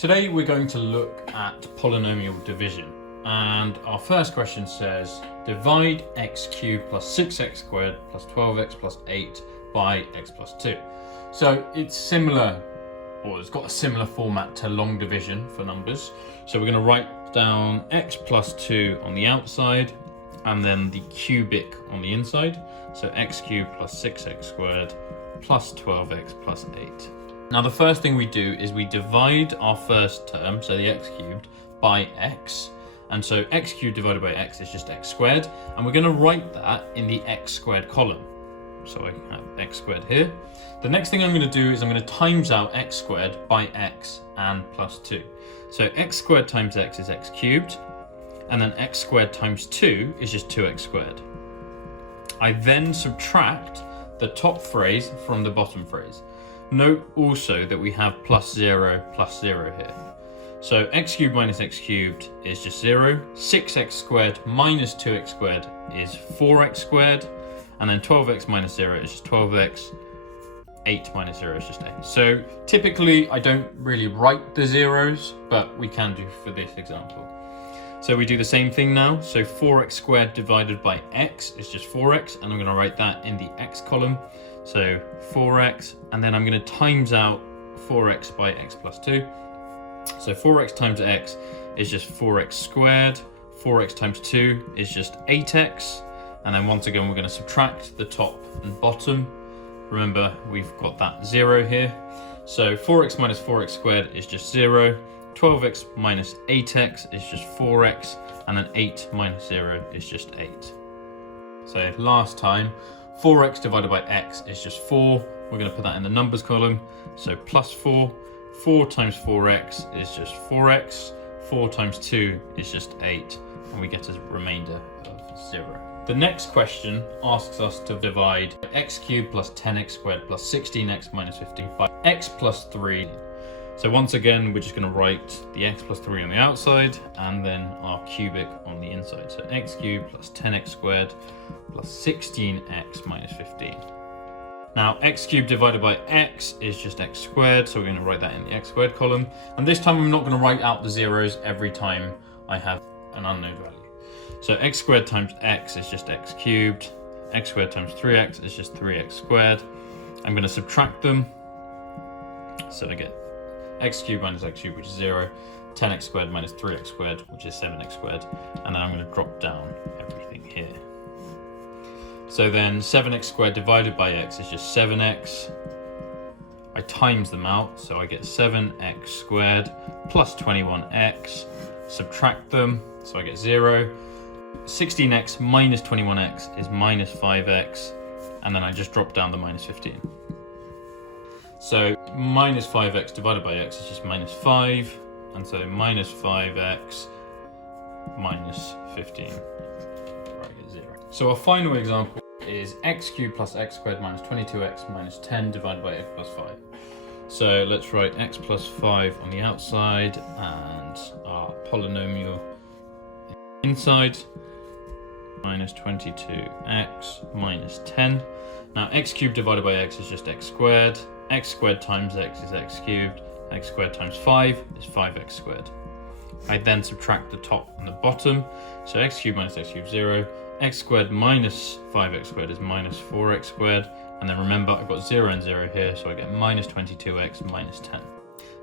Today we're going to look at polynomial division, and our first question says divide x cubed plus 6x squared plus 12x plus 8 by x plus 2. So it's similar, or it's got a similar format to long division for numbers. So we're going to write down x plus 2 on the outside and then the cubic on the inside. So x cubed plus 6x squared plus 12x plus 8. Now the first thing we do is we divide our first term, so the x cubed, by x. And so x cubed divided by x is just x squared. And we're going to write that in the x squared column. So I have x squared here. The next thing I'm going to do is I'm going to times out x squared by x and plus 2. So x squared times x is x cubed. And then x squared times 2 is just 2x squared. I then subtract the top phrase from the bottom phrase. Note also that we have plus 0 here. So x cubed minus x cubed is just 0. 6x squared minus 2x squared is 4x squared. And then 12x minus 0 is just 12x. 8 minus 0 is just 8. So typically I don't really write the zeros, but we can do for this example. So we do the same thing now. So 4x squared divided by x is just 4x, and I'm going to write that in the x column. So 4x, and then I'm going to times out 4x by x plus 2. So 4x times x is just 4x squared. 4x times 2 is just 8x. And then once again, we're going to subtract the top and bottom. Remember, we've got that 0 here. So 4x minus 4x squared is just 0. 12x minus 8x is just 4x. And then 8 minus 0 is just 8. So last time, 4x divided by x is just 4. We're going to put that in the numbers column. So plus 4. 4 times 4x is just 4x. 4 times 2 is just 8. And we get a remainder of 0. The next question asks us to divide x cubed plus 10x squared plus 16x minus 15 by x plus 3. So once again, we're just going to write the x plus 3 on the outside and then our cubic on the inside. So x cubed plus 10x squared plus 16x minus 15. Now x cubed divided by x is just x squared, so we're going to write that in the x squared column. And this time I'm not going to write out the zeros every time I have an unknown value. So x squared times x is just x cubed. X squared times 3x is just 3x squared. I'm going to subtract them. So I get x cubed minus x cubed, which is 0. 10x squared minus 3x squared, which is 7x squared. And then I'm going to drop down everything here. So then 7x squared divided by x is just 7x. I times them out, so I get 7x squared plus 21x. Subtract them, so I get 0. 16x minus 21x is minus 5x. And then I just drop down the minus 15. So minus 5x divided by x is just minus 5. And so minus 5x minus 15. Right, I get 0. So our final example is x cubed plus x squared minus 22x minus 10 divided by x plus 5. So let's write x plus 5 on the outside and our polynomial inside. Minus 22x minus 10. Now x cubed divided by x is just x squared. X squared times x is x cubed. X squared times 5 is 5x squared. I then subtract the top and the bottom. So x cubed minus x cubed 0. X squared minus 5x squared is minus 4x squared. And then remember, I've got 0 and 0 here, so I get minus 22x minus 10.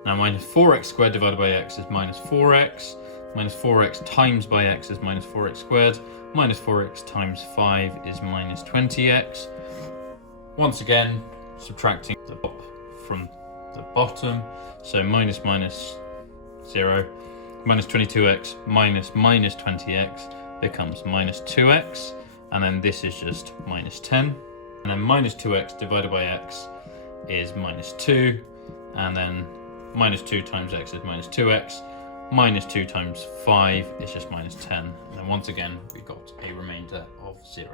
Now minus 4x squared divided by x is minus 4x. Minus 4x times by x is minus 4x squared. Minus 4x times 5 is minus 20x. Once again, subtracting the top from the bottom. So minus minus 0. Minus 22x minus minus 20x becomes minus 2x. And then this is just minus 10. And then minus 2x divided by x is minus 2. And then minus 2 times x is minus 2x. Minus 2 times 5 is just minus 10. And then once again, we've got a remainder of 0.